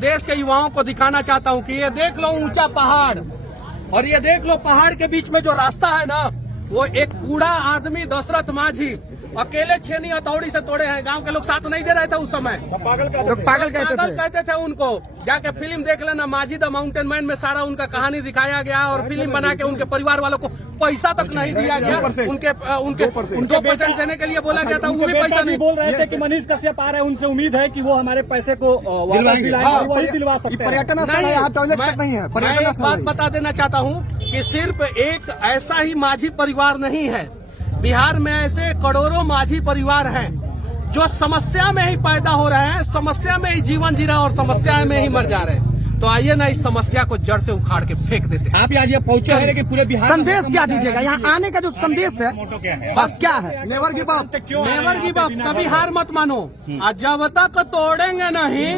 देश के युवाओं को दिखाना चाहता हूँ कि ये देख लो ऊंचा पहाड़ और ये देख लो पहाड़ के बीच में जो रास्ता है ना, वो एक बूढ़ा आदमी दशरथ माझी अकेले छेनी हथौड़ी से तोड़े हैं। गांव के लोग साथ नहीं दे रहे थे उस समय, पागल कहते थे उनको। जाके फिल्म देख लेना, माझी द माउंटेन मैन में सारा उनका कहानी दिखाया गया और फिल्म बना के उनके परिवार वालों को पैसा तक नहीं दिया गया। उनके 2% देने के लिए बोला गया था, वो भी पैसा नहीं। बोल रहे थे कि मनीष कश्यप आ रहे हैं, उनसे उम्मीद है कि वो हमारे पैसे को दिलवा सकते हैं। पर्यटन नहीं है। मैं एक बात बता देना चाहता हूँ कि सिर्फ एक ऐसा ही माझी परिवार नहीं है, बिहार में ऐसे करोड़ों माझी परिवार हैं जो समस्या में ही पैदा हो रहे हैं, समस्या में ही जीवन जी रहे हैं और समस्या में ही मर जा रहे हैं। तो आइए ना इस समस्या को जड़ से उखाड़ के फेंक देते हैं। आप यहाँ पहुंचे हैं कि पूरे बिहार संदेश क्या दीजिएगा? यहाँ आने का जो संदेश है बस क्या है? Never give up, never give up, कभी हार मत मानो। जब तक तोड़ेंगे नहीं,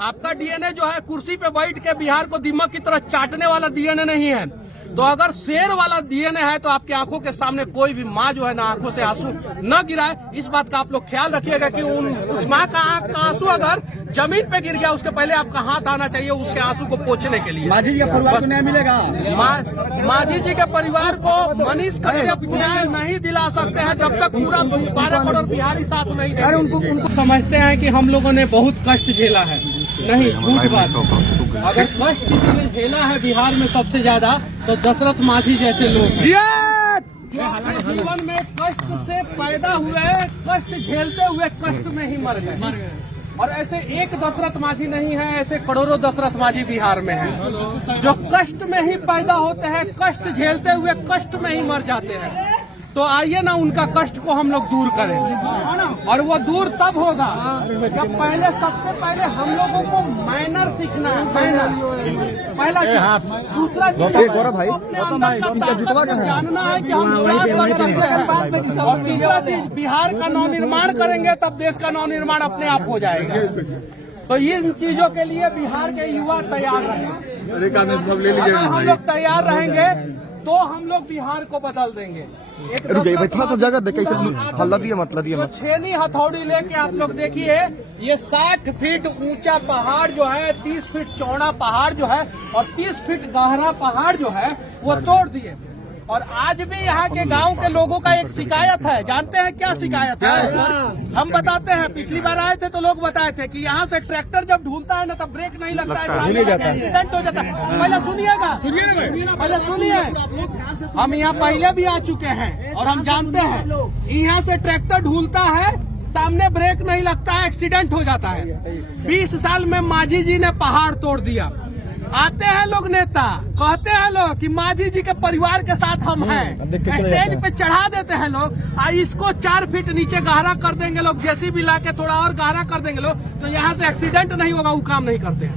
आपका डीएनए जो है कुर्सी पे बैठ के बिहार को दीमक की तरह चाटने वाला डीएनए नहीं है। तो अगर शेर वाला डीएनए है तो आपकी आंखों के सामने कोई भी माँ जो है ना आंखों से आंसू न गिराए। इस बात का आप लोग ख्याल रखिएगा कि उस माँ का आंख का आंसू अगर जमीन पे गिर गया, उसके पहले आपका हाथ आना चाहिए उसके आंसू को पोंछने के लिए। माझी जी का परिवार को न्याय मिलेगा? माझी जी के परिवार को मनीष कश्यप न्याय नहीं दिला सकते हैं जब तक पूरा 12 करोड़ बिहारी साथ नहीं देंगे। उनको समझते हैं कि हम लोगों ने बहुत कष्ट झेला है। नहीं, झूठ बात। अगर कष्ट किसी ने झेला है बिहार में सबसे ज्यादा तो दशरथ माझी जैसे लोग जो अपने जीवन में कष्ट से पैदा हुए, कष्ट झेलते हुए कष्ट में ही मर गए। और ऐसे एक दशरथ माझी नहीं है, ऐसे करोड़ों दशरथ माझी बिहार में हैं जो कष्ट में ही पैदा होते हैं, कष्ट झेलते हुए कष्ट में ही मर जाते हैं। तो आइए ना उनका कष्ट को हम लोग दूर करें, और वो दूर तब होगा जब सबसे पहले हम लोगों को मैनर सीखना है। पहला चीज। दूसरा चीज जानना है कि हम क्या कर सकते हैं। और तीसरा चीज, बिहार का नवनिर्माण करेंगे तब देश का नवनिर्माण अपने आप हो जाएगा। तो इन चीजों के लिए बिहार के युवा तैयार रहें। अगर हम लोग तैयार रहेंगे तो हम लोग बिहार को बदल देंगे। थोड़ा सा जगह देखिए, तो छेनी हथौड़ी लेके आप लोग देखिए, ये 60 फीट ऊंचा पहाड़ जो है, 30 फीट चौड़ा पहाड़ जो है और 30 फीट गहरा पहाड़ जो है वो तोड़ दिए। और आज भी यहाँ के गांव के लोगों का एक शिकायत है। जानते हैं क्या शिकायत है? हम बताते हैं। पिछली बार आए थे तो लोग बताए थे कि यहाँ से ट्रैक्टर जब ढूंढता है ना तब ब्रेक नहीं लगता है, एक्सीडेंट हो जाता है। पहले सुनिएगा, पहले सुनिए। हम यहाँ पहले भी आ चुके हैं और हम जानते हैं, यहाँ से ट्रैक्टर ढूंढता है, सामने ब्रेक नहीं लगता है, एक्सीडेंट हो जाता है। 20 साल में माझी जी ने पहाड़ तोड़ दिया। आते हैं लोग नेता, कहते हैं लोग कि माझी जी के परिवार के साथ हम हैं, स्टेज पे चढ़ा देते हैं लोग। इसको 4 फीट नीचे गहरा कर देंगे लोग, जेसीबी ला के थोड़ा और गहरा कर देंगे लोग, तो यहाँ से एक्सीडेंट नहीं होगा। वो काम नहीं करते हैं,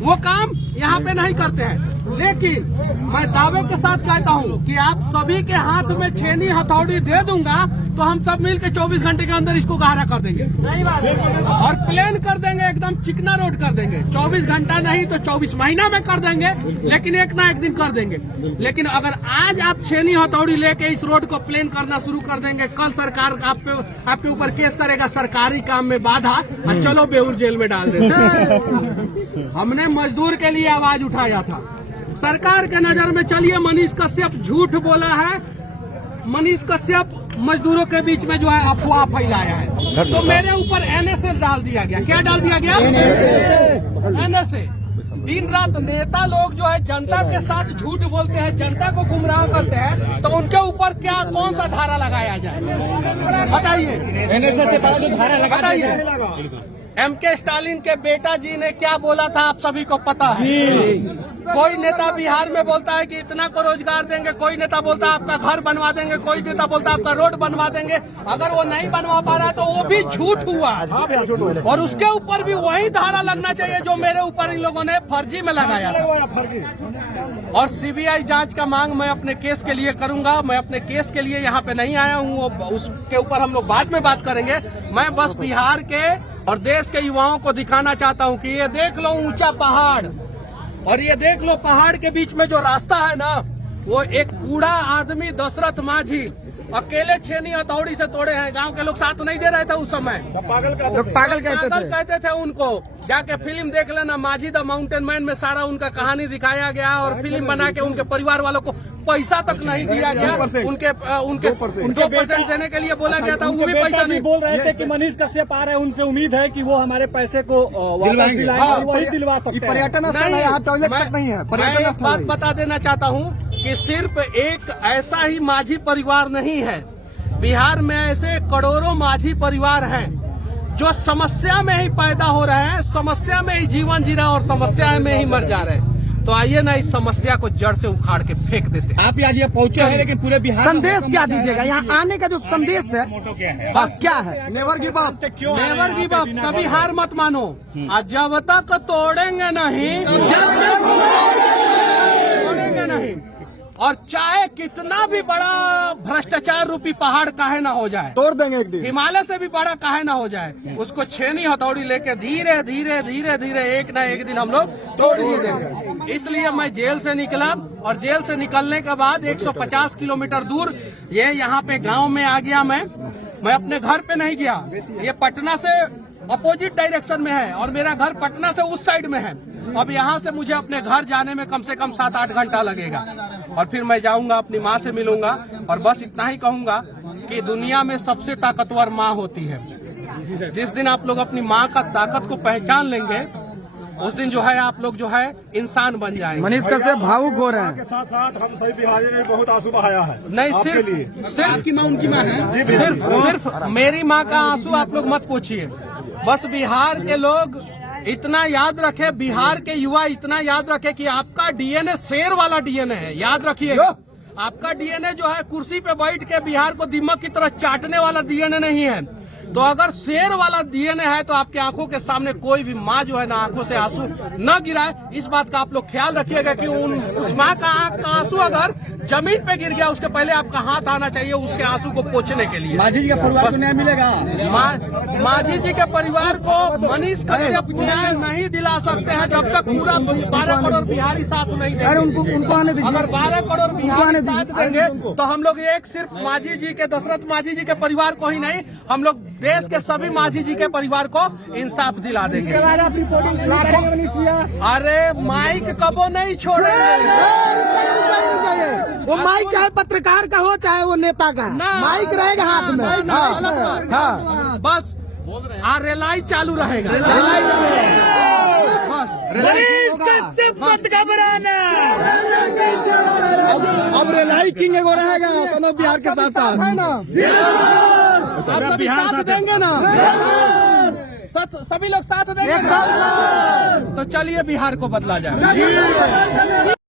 वो काम यहाँ पे नहीं करते हैं। लेकिन मैं दावे के साथ कहता हूँ कि आप सभी के हाथ में छेनी हथौड़ी दे दूंगा तो हम सब मिल के 24 घंटे के अंदर इसको गहरा कर देंगे और प्लेन कर देंगे, एकदम चिकना रोड कर देंगे। 24 घंटा नहीं तो 24 महीना में कर देंगे, लेकिन एक ना एक दिन कर देंगे। लेकिन अगर आज आप छेनी हथौड़ी लेके इस रोड को प्लेन करना शुरू कर देंगे, कल सरकार आपके ऊपर केस करेगा, सरकारी काम में बाधा, और चलो बेऊर जेल में डाल देंगे। हमने मजदूर के लिए आवाज उठाया था। सरकार के नजर में चलिए मनीष कश्यप झूठ बोला है। मनीष कश्यप मजदूरों के बीच में जो है अफवाह फैलाया है, तो मेरे ऊपर एनएसए डाल दिया गया। क्या डाल दिया गया? एनएसए। दिन रात नेता लोग जो है जनता के साथ झूठ बोलते हैं, जनता को गुमराह करते हैं, तो उनके ऊपर क्या कौन सा धारा लगाया जाए बताइए? एनएसए से धारा बताइए। एमके स्टालिन के बेटा जी ने क्या बोला था आप सभी को पता है। कोई नेता बिहार में बोलता है कि इतना को रोजगार देंगे, कोई नेता बोलता है आपका घर बनवा देंगे, कोई नेता बोलता है आपका रोड बनवा देंगे। अगर वो नहीं बनवा पा रहा है तो वो भी झूठ हुआ, और उसके ऊपर भी वही धारा लगना चाहिए जो मेरे ऊपर इन लोगों ने फर्जी में लगाया था। और सीबीआई जांच का मांग मैं अपने केस के लिए करूंगा। मैं अपने केस के लिए यहाँ पे नहीं आया हूँ, उसके ऊपर हम लोग बाद में बात करेंगे। मैं बस बिहार के और देश के युवाओं को दिखाना चाहता हूँ कि ये देख लो ऊंचा पहाड़ और ये देख लो पहाड़ के बीच में जो रास्ता है ना, वो एक बूढ़ा आदमी दशरथ माझी अकेले छेनी हथौड़ी से तोड़े हैं। गांव के लोग साथ नहीं दे रहे थे उस समय। लोग पागल कहते थे उनको। जाके फिल्म देख लेना, माझी द माउंटेन मैन में सारा उनका कहानी दिखाया गया और फिल्म बना के उनके परिवार वालों को पैसा तक नहीं दिया गया। उनके 2% देने के लिए बोला गया था, वो भी पैसा नहीं। बोल रहे थे कि मनीष कश्यप आ रहे हैं, उनसे उम्मीद है कि वो हमारे पैसे को वापस दिलाएंगे और वही दिलवा सकते हैं। पर्यटन स्थल है, यहाँ टॉयलेट तक नहीं है। मैं एक बात बता देना चाहता हूँ कि सिर्फ एक ऐसा ही माझी परिवार नहीं है, बिहार में ऐसे करोड़ों माझी परिवार हैं जो समस्या में ही पैदा हो रहे हैं, समस्या में ही जीवन जी रहे हैं और समस्या में ही मर जा रहे हैं। तो आइए ना इस समस्या को जड़ से उखाड़ के फेंक देते हैं। आप आज ये पहुंचे हैं, लेकिन पूरे बिहार संदेश क्या दीजिएगा? यहाँ आने का जो संदेश है बस क्या है? Never give up, never give up, कभी हार मत मानो। आज जब तक तोड़ेंगे नहीं, तोड़ेंगे नहीं, और चाहे कितना भी बड़ा भ्रष्टाचार रूपी पहाड़ काहे ना हो जाए, तोड़ देंगे एक दिन। हिमालय से भी बड़ा काहे ना हो जाए, उसको छेनी हथौड़ी लेके धीरे धीरे धीरे धीरे एक ना एक दिन हम लोग तोड़ ही देंगे। इसलिए मैं जेल से निकला और जेल से निकलने के बाद 150 किलोमीटर दूर ये यहाँ पे गांव में आ गया। मैं अपने घर पे नहीं गया, ये पटना से अपोजिट डायरेक्शन में है और मेरा घर पटना से उस साइड में है। अब यहाँ से मुझे अपने घर जाने में कम से कम 7-8 घंटा लगेगा और फिर मैं जाऊंगा, अपनी माँ से मिलूंगा और बस इतना ही कहूंगा कि दुनिया में सबसे ताकतवर माँ होती है। जिस दिन आप लोग अपनी माँ का ताकत को पहचान लेंगे, उस दिन जो है आप लोग जो है इंसान बन जाएंगे। मनीष कश्यप भावुक हो रहे हैं। के साथ साथ हम सभी बिहारी ने बहुत आंसू बहाया है। नहीं, सिर्फ आपकी माँ उनकी माँ है, सिर्फ मेरी माँ का आंसू आप लोग मत पूछिए। बस बिहार के लोग इतना याद रखे, बिहार के युवा इतना याद रखे कि आपका डीएनए शेर वाला डीएनए है। याद रखिए, आपका डीएनए जो है कुर्सी पे बैठ के बिहार को दीमक की तरह चाटने वाला डीएनए नहीं है। तो अगर शेर वाला डीएनए है तो आपकी आंखों के सामने कोई भी माँ जो है ना आंखों से आंसू न गिराए। इस बात का आप लोग ख्याल रखिएगा कि उस माँ का आंख का आंसू अगर जमीन पे गिर गया, उसके पहले आपका हाथ आना चाहिए उसके आंसू को पोंछने के लिए। माझी जी के परिवार को न्याय मिलेगा? माझी जी के परिवार को मनीष कश्यप न्याय नहीं दिला सकते हैं जब तक पूरा 12 करोड़ बिहारी साथ नहीं देंगे। उनको आने दीजिए। अगर 12 करोड़ बिहारी साथ देंगे तो हम लोग एक सिर्फ माझी जी के, दशरथ माझी जी के परिवार को ही नहीं, हम लोग देश के सभी माझी जी के परिवार को इंसाफ दिला देंगे। अरे माइक कबो नहीं छोड़ेंगे। वो माइक चाहे पत्रकार का हो चाहे वो नेता का, माइक रहेगा हाथ में। हाँ, बस रेलाई चालू रहेगा। बस मत घबराना। अब रेलाई किंग एगो रहेगा दोनों बिहार के साथ साथ। आप सभी साथ देंगे ना, सभी लोग साथ देंगे, तो चलिए बिहार को बदला जाए।